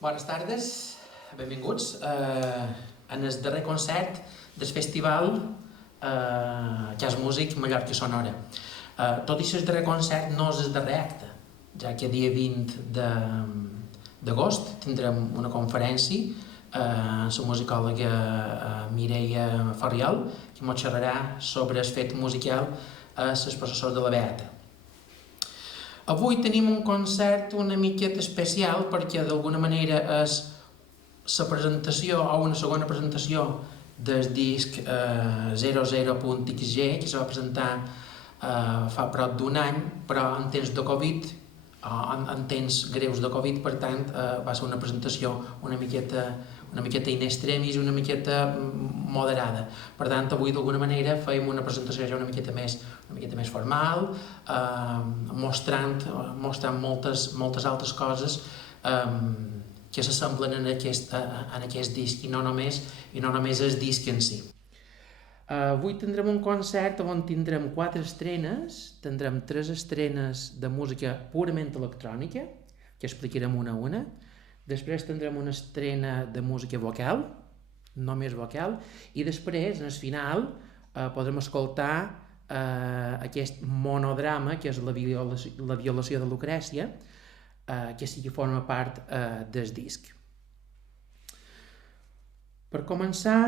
Bones tardes, benvinguts en el darrer concert del festival Jazz Músics Mallorca Sonora. Tot i que el darrer concert no és el darrer acte, ja que el dia 20 d'agost tindrem una conferència amb la musicòloga Mireia Farriol, que ens xerrarà sobre el fet musical a les professors de la Beata. Avui tenim un concert una miqueta especial perquè d'alguna manera és la presentació o una segona presentació del disc 00.xg que se va presentar fa prop d'un any, però en temps de Covid, en temps greus de Covid, per tant va ser una presentació una miqueta in extremis, una miqueta moderada. Per tant, avui d'alguna manera fèiem una presentació ja una miqueta més formal, mostrant moltes altres coses que s'assemblen en aquest disc i no només el disc en si. Avui tindrem un concert on tindrem 4 estrenes, tindrem 3 estrenes de música purament electrònica, que explicarem una a una. Després tindrem una estrena de música vocal, només vocal, i després, en el final, podrem escoltar aquest monodrama, que és la violació de Lucrècia, que sí que forma part del disc. Per començar,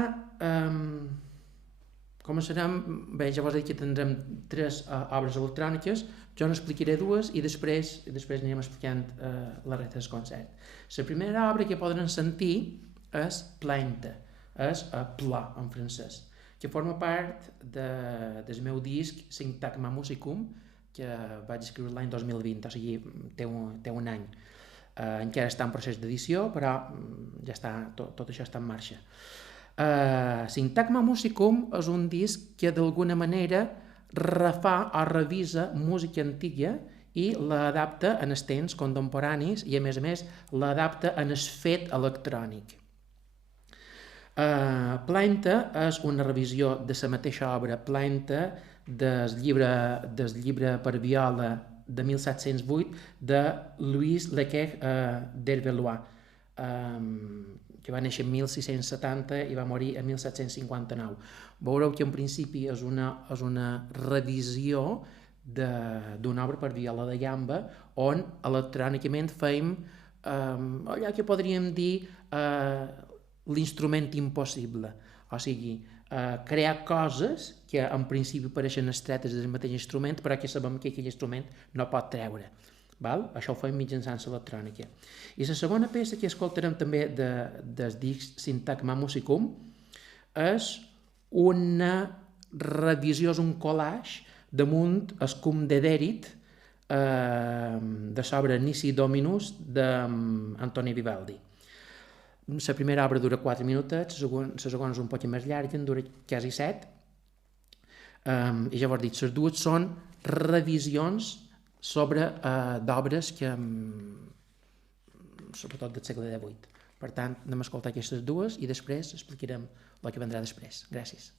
bé, ja vos he dit que tindrem 3 obres electròniques, jo n'explicaré 2 i després anirem explicant la resta del concert. La primera obra que podran sentir és Plainte, és Pla en francès, que forma part del meu disc Syntagma Musicum, que vaig escriure l'any 2020, o sigui, té un any. Encara està en procés d'edició, però ja està, tot això està en marxa. Syntagma Musicum és un disc que d'alguna manera refà o revisa música antiga i l'adapta en els temps contemporanis i a més l'adapta en el fet electrònic. Plainte és una revisió de la mateixa obra Plainte del llibre per viola de 1708 de Louis Lequer d'Hervelois, que va néixer en 1670 i va morir en 1759. Veureu que en principi és una revisió d'una obra per viola de gamba on electrònicament fem allò que podríem dir l'instrument impossible, o sigui, crear coses que en principi pareixen extretes del mateix instrument però que sabem que aquell instrument no pot treure. Això ho fem mitjançant l'electrònica. I la segona peça que escoltarem també del disc Syntagma Musicum és una revisió, és un collage damunt el Cum Dederit de l'obra Nisi Dominus d'Antoni Vivaldi. La primera obra dura 4 minutets, la segona és un poc més llarga, en dura quasi 7, i ja vos he dit, les dues són revisions sobre d'obres que sobretot del segle XVIII. Per tant, anem a escoltar aquestes dues i després explicarem el que vendrà després. Gràcies.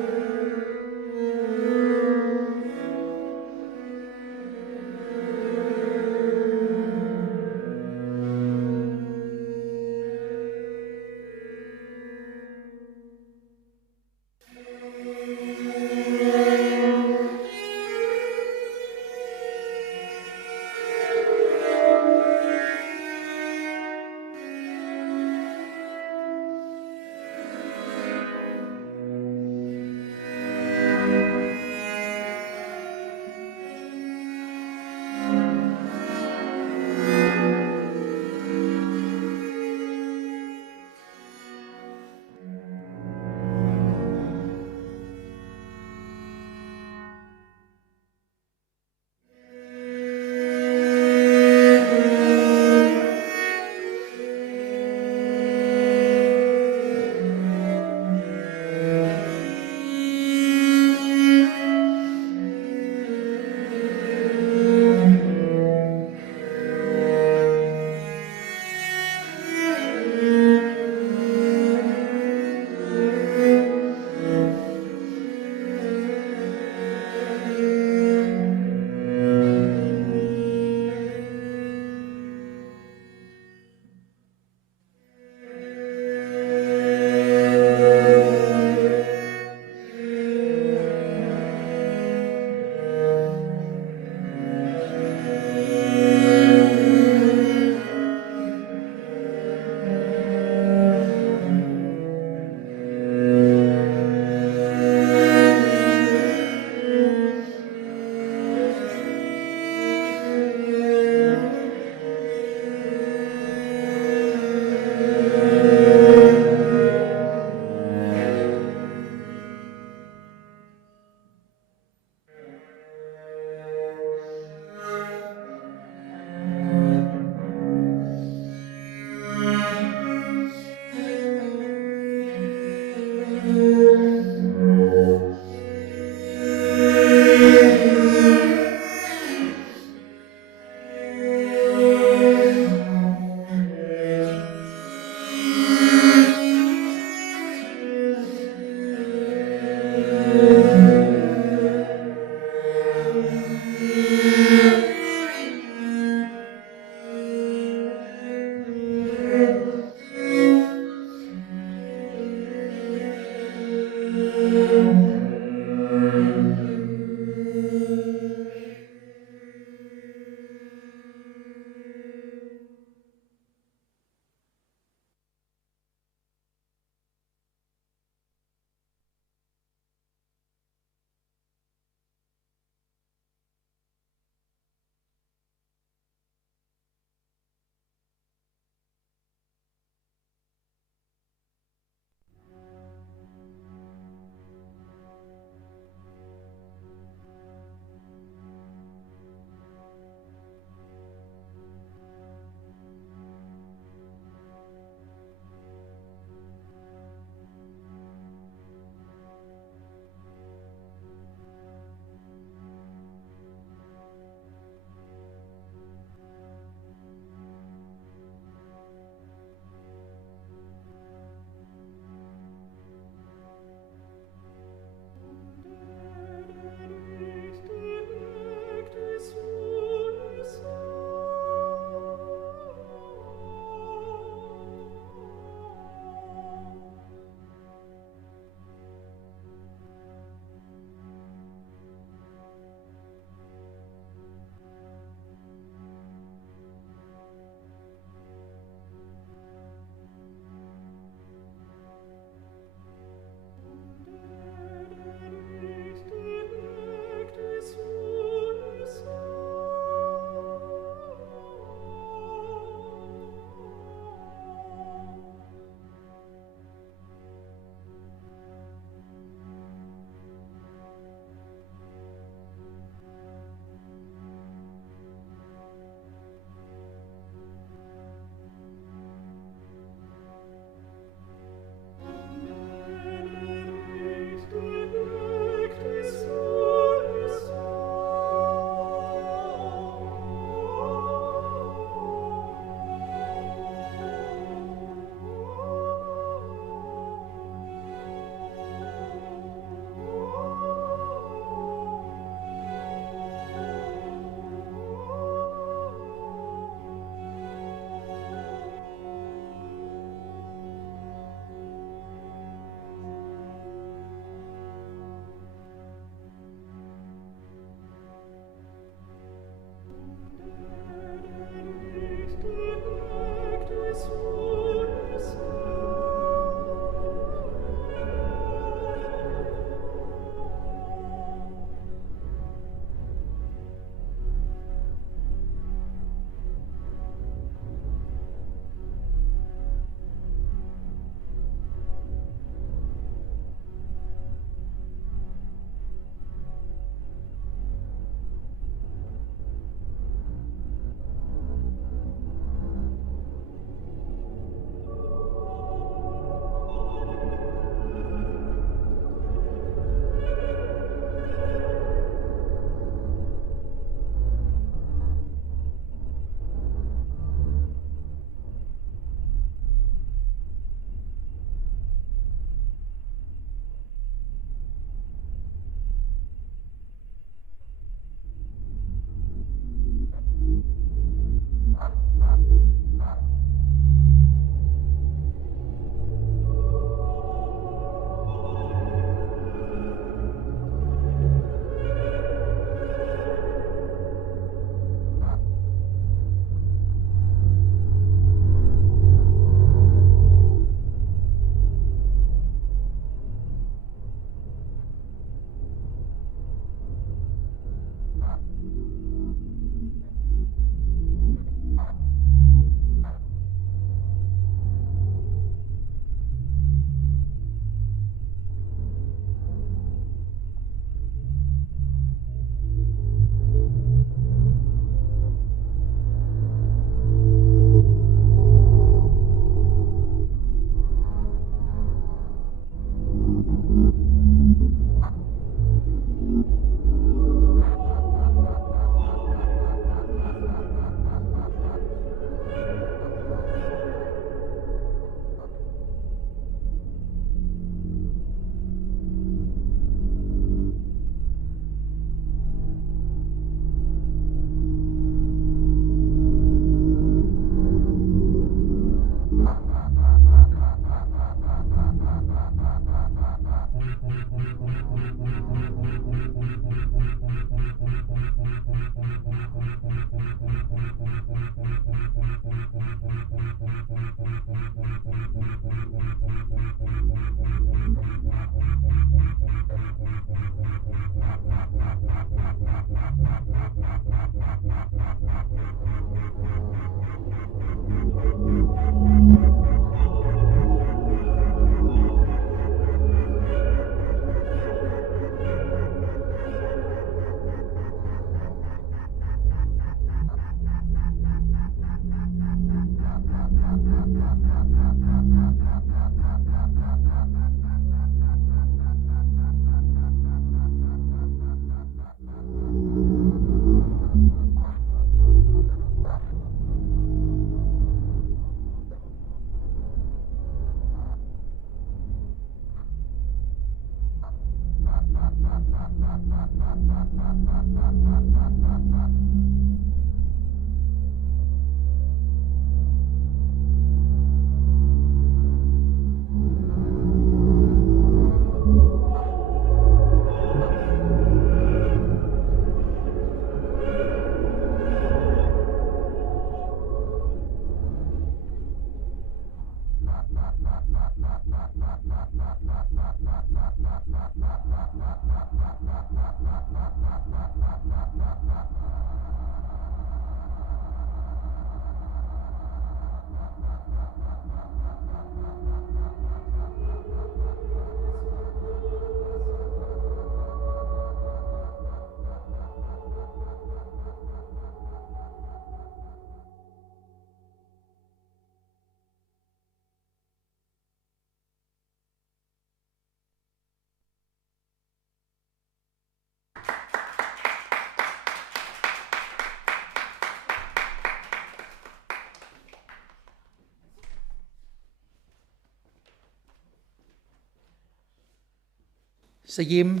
Seguim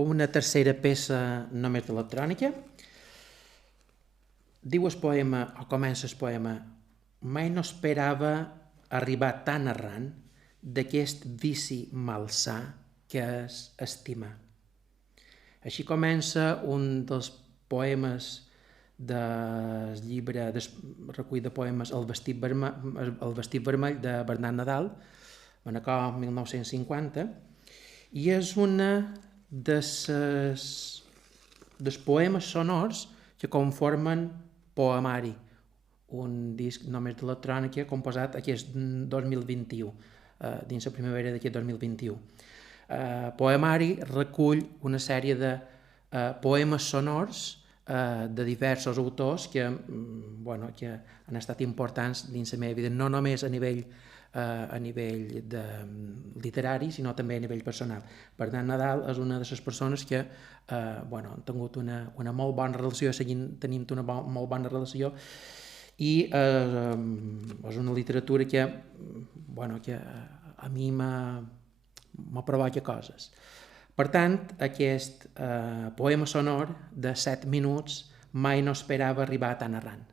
una tercera peça només d'electrònica. Diu el poema, o comença el poema: mai no esperava arribar tan arran d'aquest vici malsà que és estimar. Així comença un dels poemes del llibre, del recull de poemes El vestit vermell de Bernat Nadal, Manacor 1950, i és una dels poemes sonors que conformen Poemari, un disc només d'electrònica composat aquest 2021, dins la primavera d'aquest 2021. Poemari recull una sèrie de poemes sonors de diversos autors que han estat importants dins la meva vida, no només a nivell literari, sinó també a nivell personal. Bernat Nadal és una de les persones que han tingut una molt bona relació, seguim tenint una molt bona relació, i és una literatura que a mi me provoca coses. Per tant, aquest poema sonor de 7 minuts, mai no esperava arribar tan arran.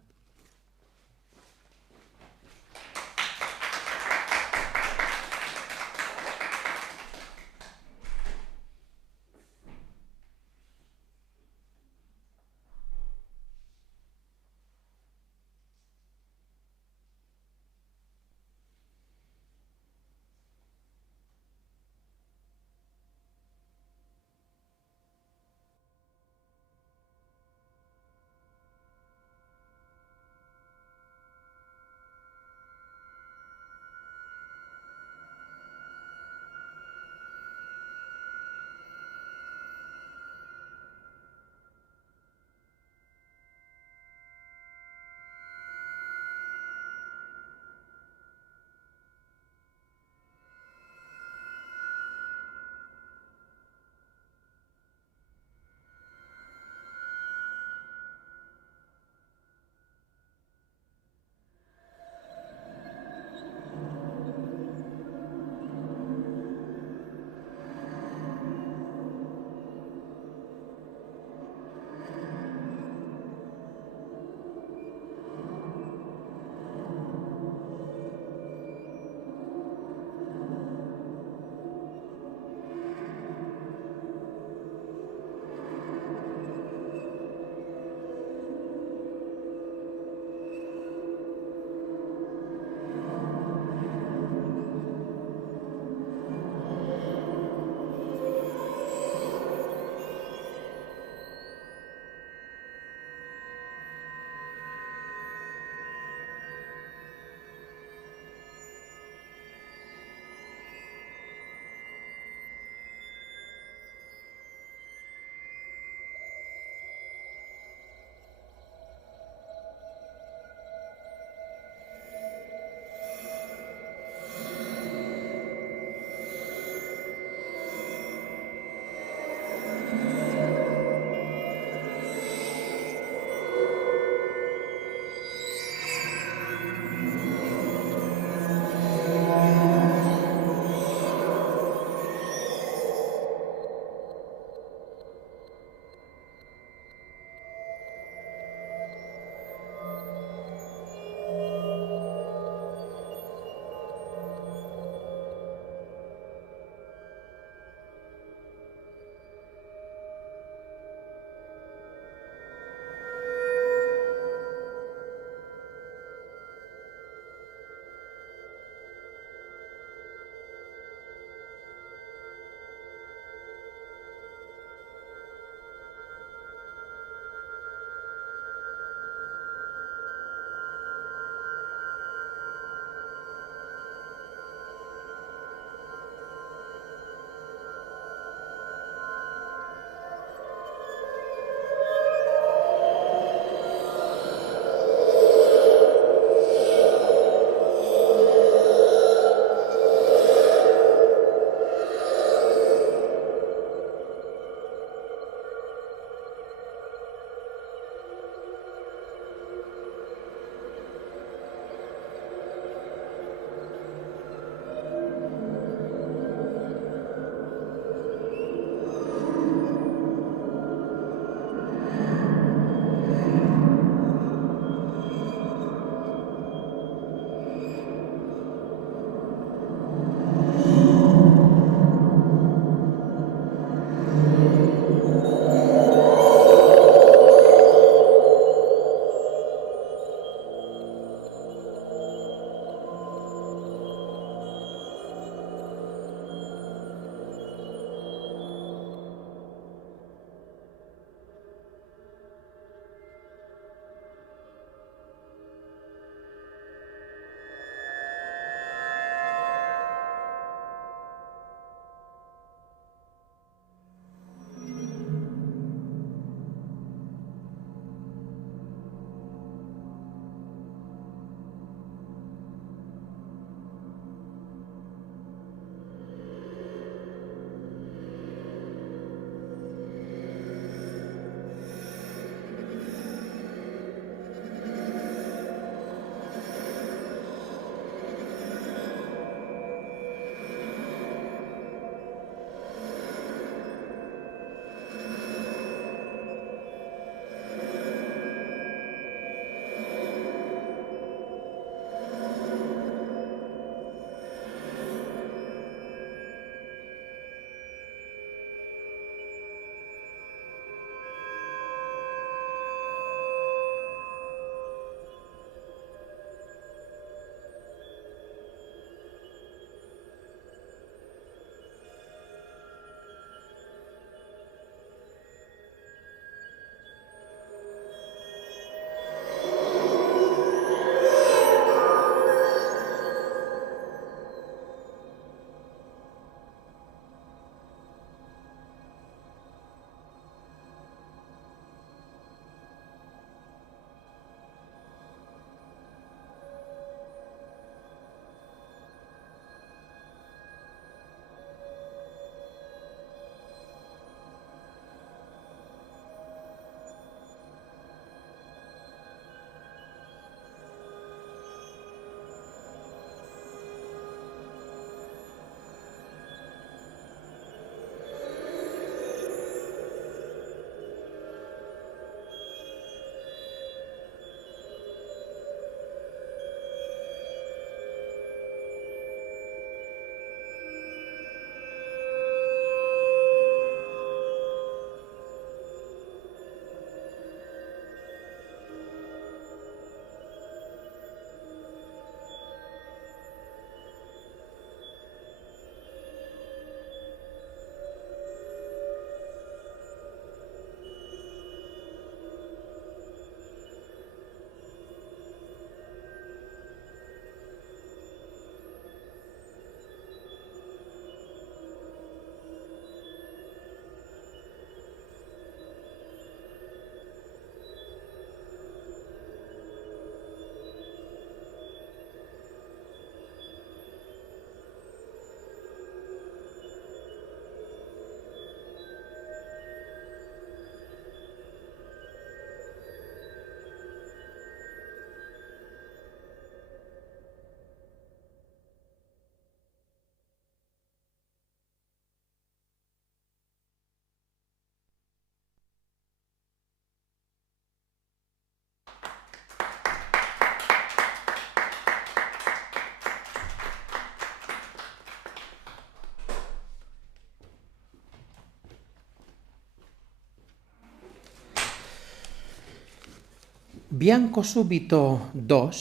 Bianco Subito 2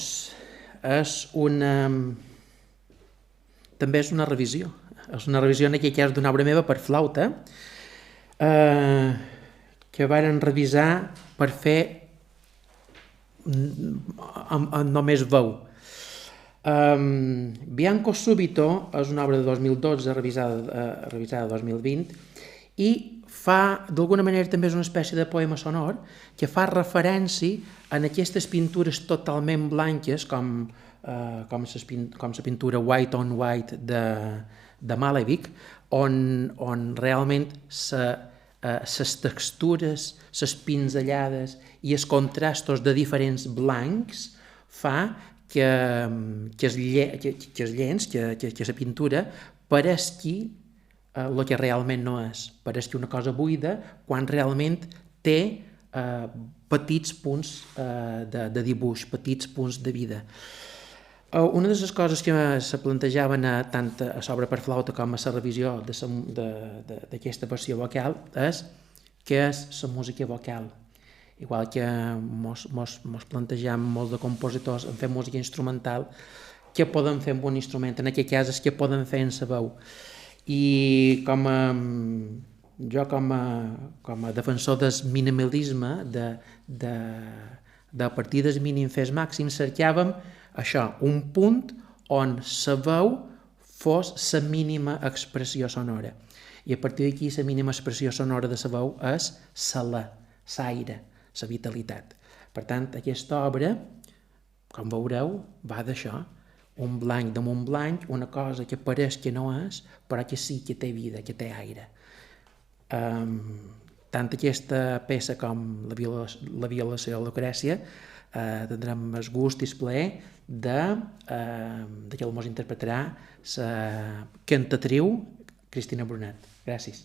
és també és una revisió. És una revisió en aquest cas d'una obra meva per flauta que varen revisar per fer amb només veu. Bianco Subito és una obra de 2012 revisada 2020 i fa, d'alguna manera també és una espècie de poema sonor que fa referència a aquestes pintures totalment blanques com la pintura White on White de Malevich, on realment les textures, les pinzellades i els contrastos de diferents blancs fa que els llenç, que la pintura pareixi el que realment no és, pareixi una cosa buida quan realment té petits punts de dibuix, petits punts de vida. Una de les coses que se plantejaven tant a l'obra per flauta com a la revisió d'aquesta versió vocal és què és la música vocal. Igual que mos plantegem molts de compositors en fer música instrumental, què podem fer amb un instrument? En aquest cas és què podem fer en la veu. I jo com a defensor del minimalisme, de partir del mínim fer el màxim, cercàvem això, un punt on la veu fos la mínima expressió sonora. I a partir d'aquí la mínima expressió sonora de la veu és l'alè, l'aire, la vitalitat. Per tant, aquesta obra, com veureu, va d'això, un blanc damunt blanc, una cosa que pareix que no és, però que sí que té vida, que té aire. Tant aquesta peça com la violació de Lucrècia tindrem el gust i el plaer que mos interpretarà la cantatriu Cristina Brunet. Gràcies.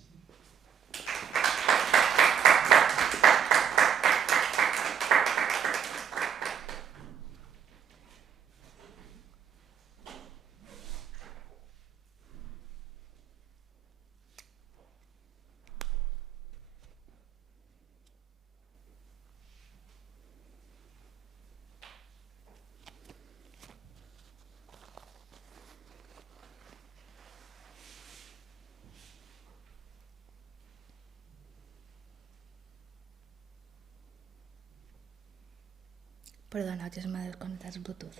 Perdona, que m'ha desconnectat el Bluetooth.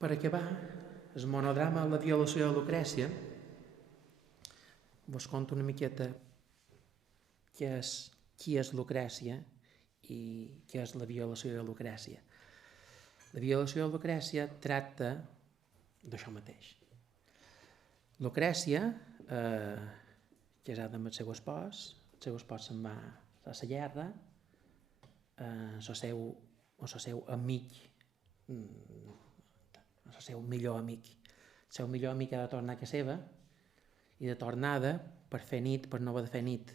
Per acabar, el monodrama La violació de Lucrècia vos conto una miqueta qui és Lucrècia i què és la violació de Lucrècia. La violació de Lucrècia tracta d'això mateix. Lucrècia, casada amb el seu espòs se'n va a la guerra, el seu amic, el seu millor amic. El seu millor amic ha de tornar a casa seva i de tornada, per fer nit, per no haver de fer nit,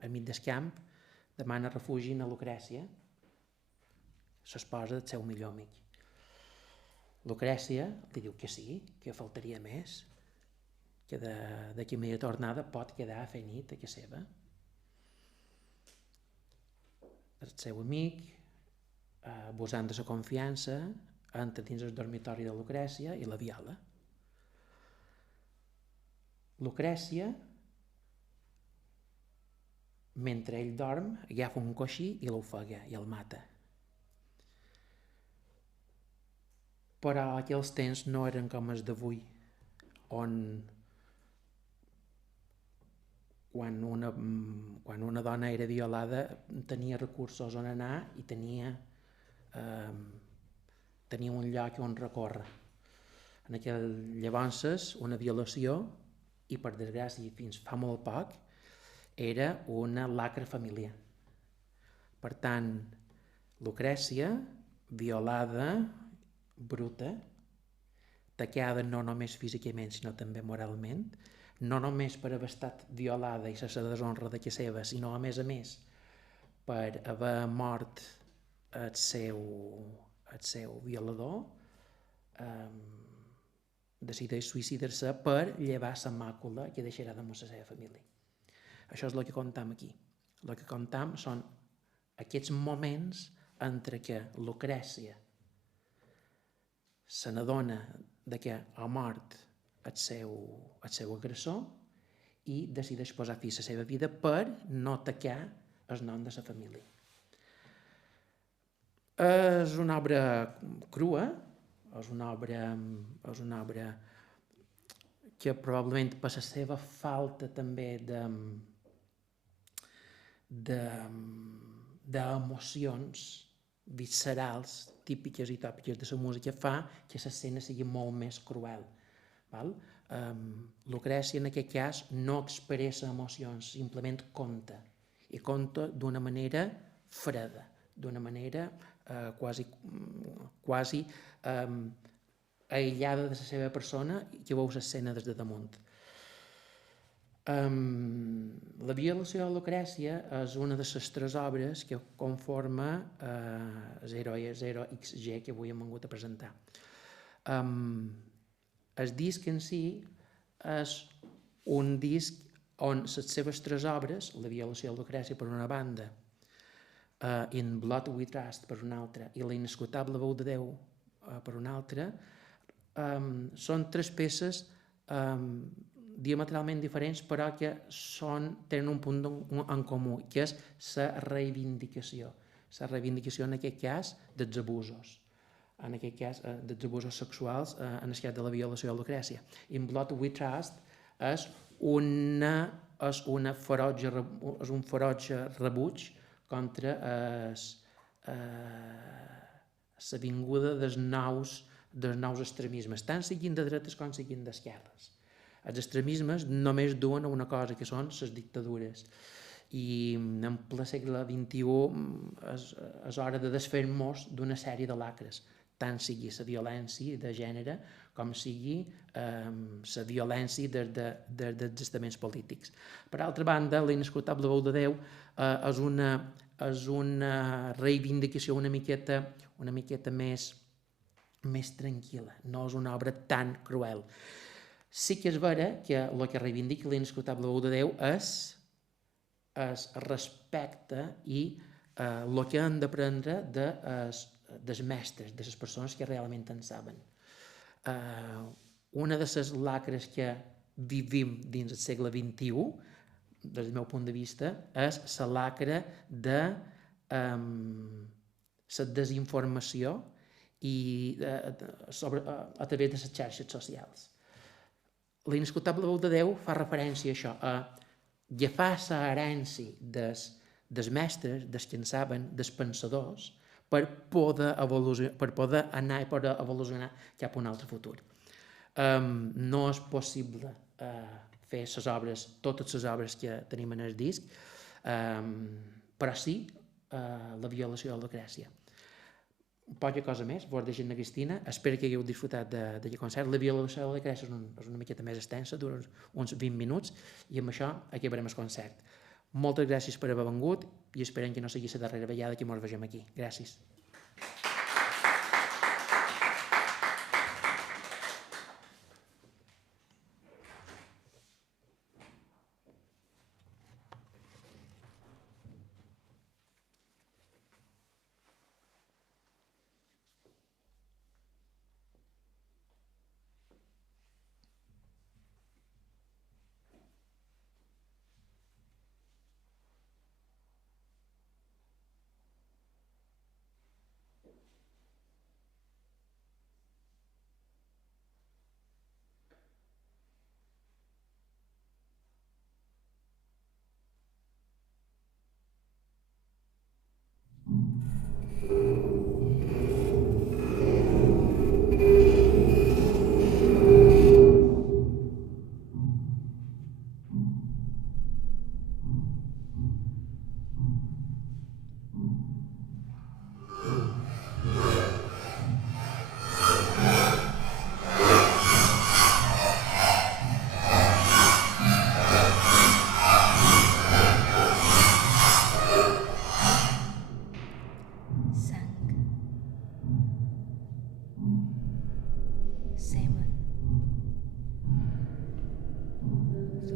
al mig del camp, demana refugi a Lucrècia, l'esposa del seu millor amic. Lucrècia li diu que sí, que faltaria més, que d'aquí meia tornada pot quedar a fer nit a casa seva. El seu amic, abusant de la confiança, entra dins el dormitori de Lucrècia i la viola. Lucrècia, mentre ell dorm, agafa un coixí i l'ofega i el mata. Però aquells temps no eren com els d'avui, on quan una dona era violada tenia recursos on anar i tenia un lloc on recórrer. En aquell llavors una violació, i per desgràcia fins fa molt poc, era una lacra familiar. Per tant, Lucrècia, violada, bruta, tacada no només físicament sinó també moralment, no només per haver estat violada i la deshonra de casa seva, sinó a més per haver mort el seu violador, decideix suïcidar-se per llevar la màcula que deixarà damunt la seva família. Això és el que contam aquí. El que contam són aquests moments entre que Lucrècia se n'adona que ha mort el seu agressor i decideix posar fi a la seva vida per no tacar el nom de la família. És una obra crua, és una obra que probablement per la seva falta també d'emocions viscerals típiques i tòpiques de la música fa que l'escena sigui molt més cruel. Lucrècia en aquest cas no expressa emocions, simplement conta, i conta d'una manera freda, d'una manera quasi aïllada de la seva persona, que veu l'escena des de damunt. La violació de Lucrècia és una de les tres obres que conforma 0XG que avui hem vingut a presentar. El disc en si és un disc on les seves tres obres, la violació de Lucrècia per una banda, In Blood We Trust per una altra i La inescrutable veu de Déu per una altra, són tres peces diametralment diferents però que tenen un punt en comú, que és la reivindicació. La reivindicació en aquest cas dels abusos. En aquest cas dels abusos sexuals en el cas de la violació de Lucrècia. In Blood We Trust és un ferotge rebuig contra la vinguda dels nous extremismes, tant siguin de dretes com siguin d'esquerres. Els extremismes només duen a una cosa, que són les dictadures. I en ple segle XXI és hora de desfer-nos d'una sèrie de lacres, tant sigui la violència de gènere com sigui la violència dels estaments polítics. Per altra banda, La inescrutable veu de Déu és una reivindicació una miqueta més tranquil·la, no és una obra tan cruel. Sí que és vera que el que reivindica La inescrutable veu de Déu és respecte i el que han d'aprendre dels mestres, de les persones que realment en saben. Una de les lacres que vivim dins el segle XXI, des del meu punt de vista, és la lacra la desinformació i a través de les xarxes socials. La inescoltable veu de Déu fa referència a això, a agafar la herència dels mestres, dels que en saben, dels pensadors, per poder anar i poder evolucionar cap a un altre futur. No és possible fer les obres, totes les obres que tenim en el disc, però sí la violació de la Lucrècia. Poca cosa més, vos deixo a Cristina. Espero que hagueu disfrutat d'aquest concert. La violació de la Lucrècia és una miqueta més extensa, dura uns 20 minuts, i amb això acabarem el concert. Moltes gràcies per haver vengut i esperem que no sigui la darrera vegada que ens vegem aquí. Gràcies.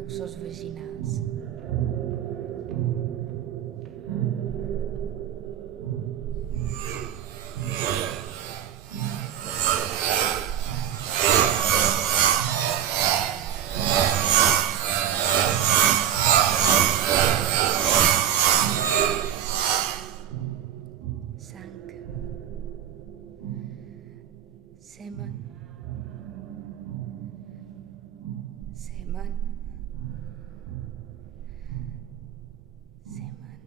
Fluxos vaginals. Sang. Semen. Semen. Semen.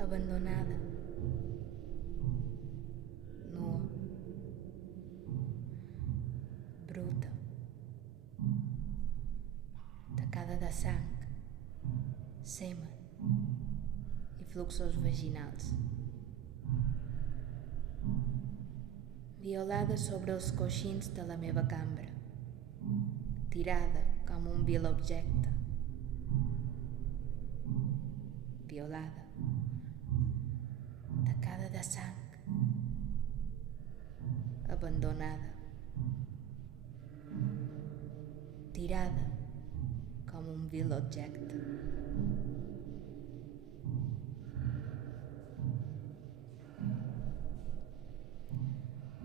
Abandonada, nua, bruta, tacada de sang, semen i fluxos vaginals. Violada sobre els coixins de la meva cambra, tirada com un vil objecte. Violada, tacada de sang, abandonada, tirada com un vil objecte.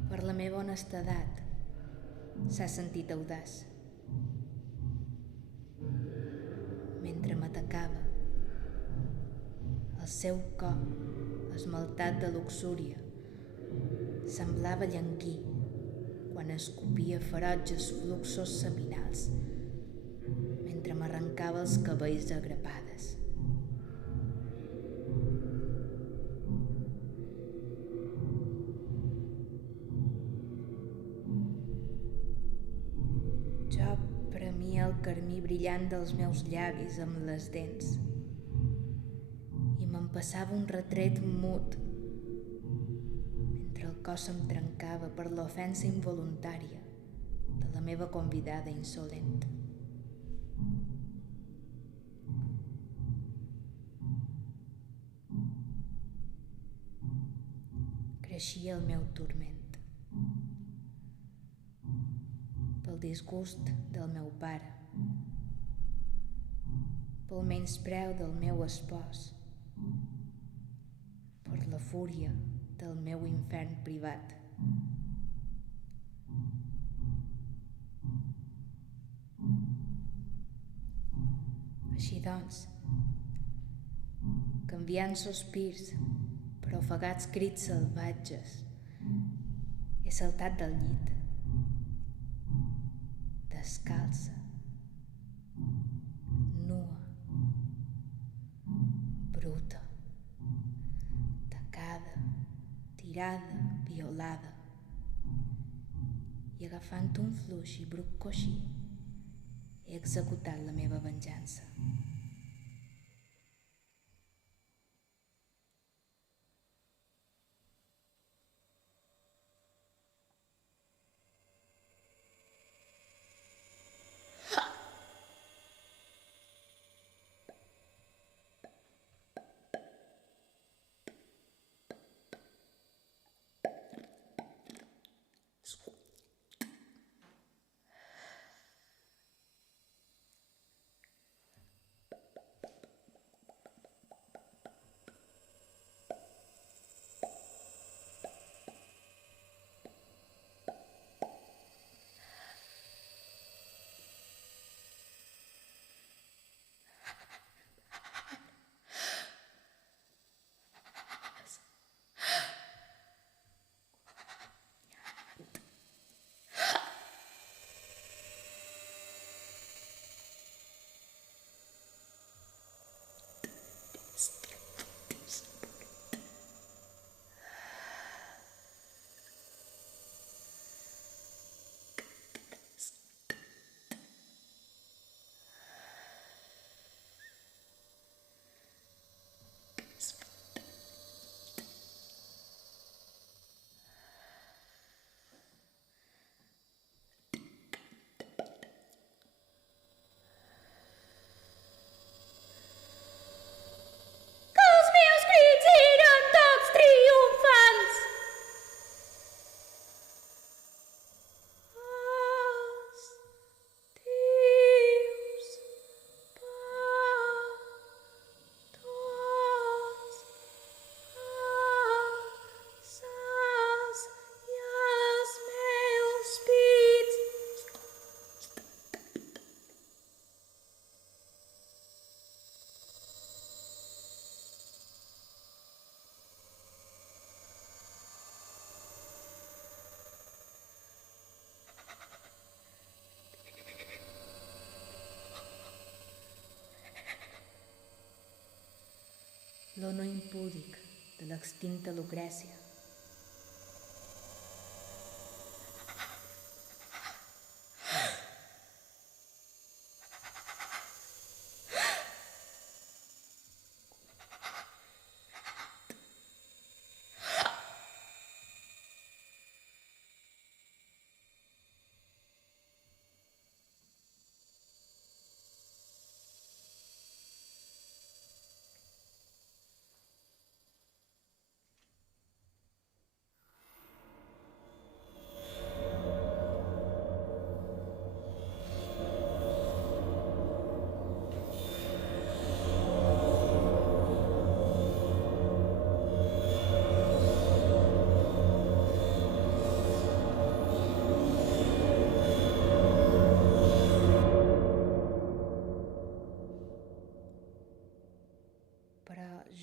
Per la meva honestedat s'ha sentit audaç. Mentre m'atacava, el seu cor, esmaltat de luxúria, semblava llanguir quan escopia ferotges fluxos seminals mentre m'arrencava els cabells a grapades. Jo premia el carmí brillant dels meus llavis amb les dents i me'n passava un retret mut mentre el cos se'm trencava per l'ofensa involuntària de la meva convidada insolent. Creixia el meu turment pel disgust del meu pare, pel menyspreu del meu espòs, per la fúria del meu infern privat. Així doncs, canviant sospirs per ofegats crits salvatges, he saltat del llit, descalça, nua, bruta, tacada, tirada, violada, i agafant un fluix i bruc coixí, he executat la meva venjança. L'honor impúdic de l'extinta Lucrècia.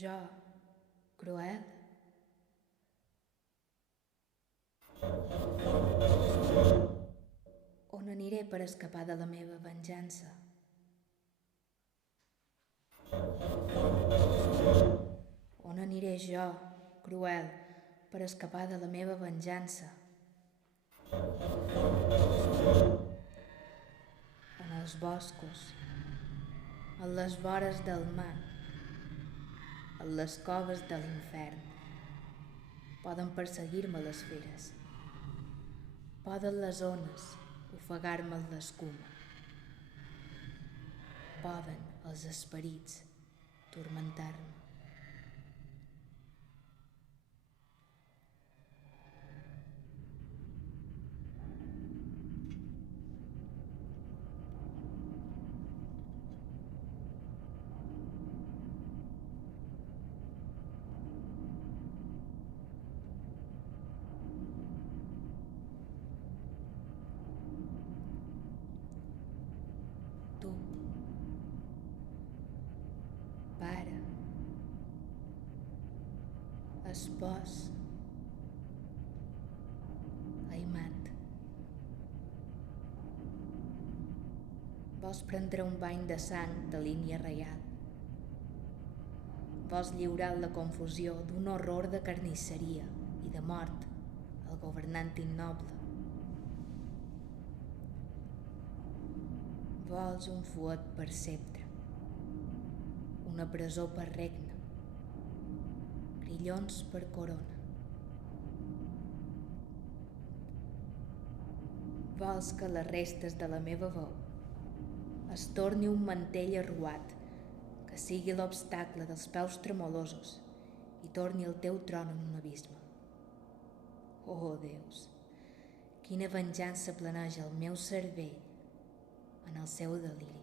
Jo, cruel, on aniré per escapar de la meva venjança? On aniré jo, cruel, per escapar de la meva venjança? En els boscos, en les vores del mar, en les coves de l'infern. Poden perseguir-me les feres. Poden les ones ofegar-me en l'escuma. Poden els esperits turmentar-me. Tu, pare, espòs, aimat. Vols prendre un bany de sang de línia reial. Vols lliurar la confusió d'un horror de carnisseria i de mort al governant innoble. Vols un fuet per sceptre, una presó per regne, grillons per corona. Vols que les restes de la meva veu es torni un mantell arruat, que sigui l'obstacle dels peus tremolosos i torni el teu tron en un abisme. Oh, Déus, quina venjança planeja el meu cervell en el seu deliri.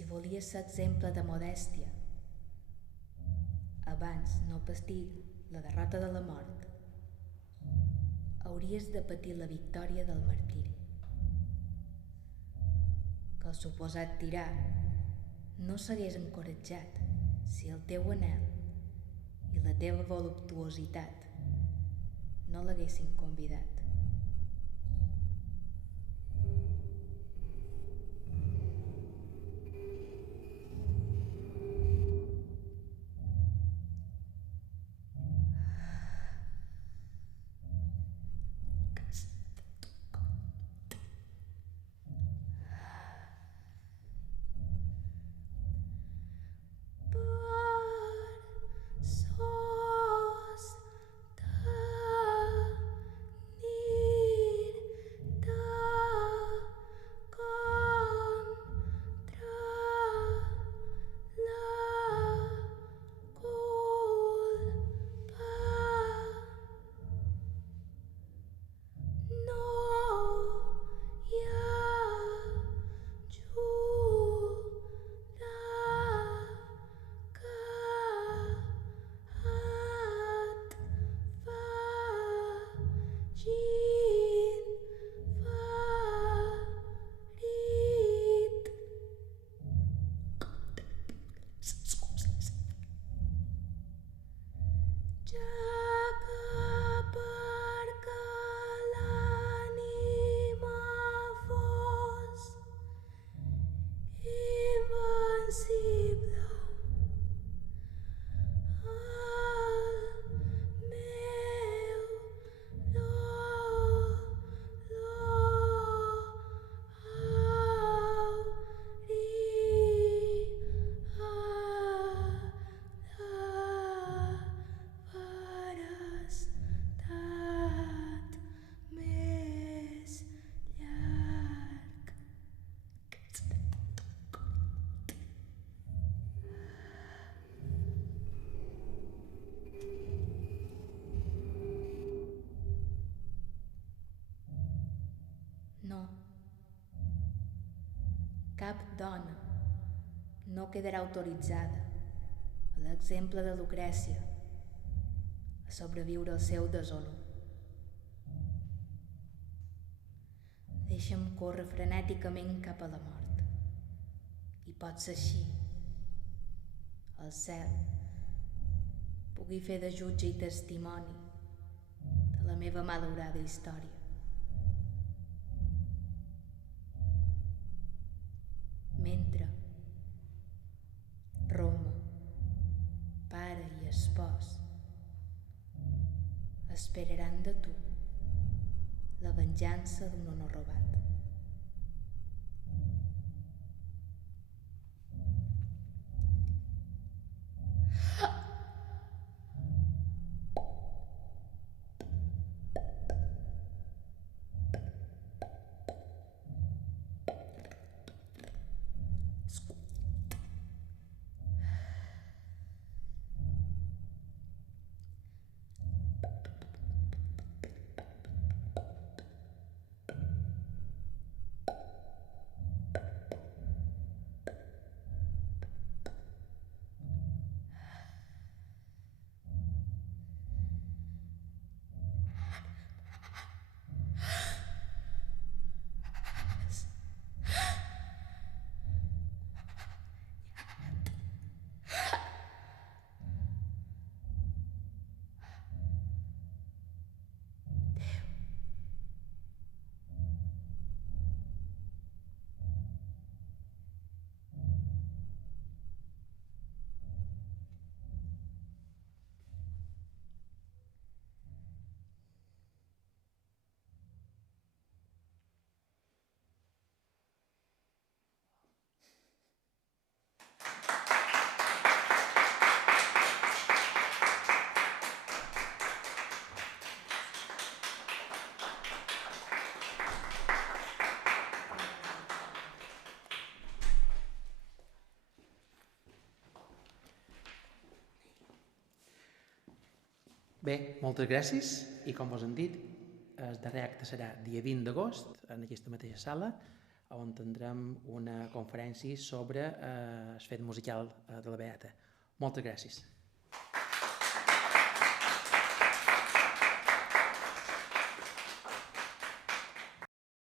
si volies ser exemple de modèstia, abans no patir la derrota de la mort, hauries de patir la victòria del martiri. Que el suposat tirà no s'hagués encoratjat si el teu anhel i la teva voluptuositat no l'haguessin convidat. No. Cap dona no quedarà autoritzada, a l'exemple de Lucrècia, a sobreviure al seu deshonor. Deixa'm córrer frenèticament cap a la mort. I pot ser així. El cel pugui fer de jutge i testimoni de la meva malaurada història. Mentre Roma, pare i espòs, esperaran de tu la venjança d'un honor robat. Bé, moltes gràcies i com vos hem dit, el darrer acte serà dia 20 d'agost en aquesta mateixa sala on tindrem una conferència sobre el fet musical de la Beata. Moltes gràcies.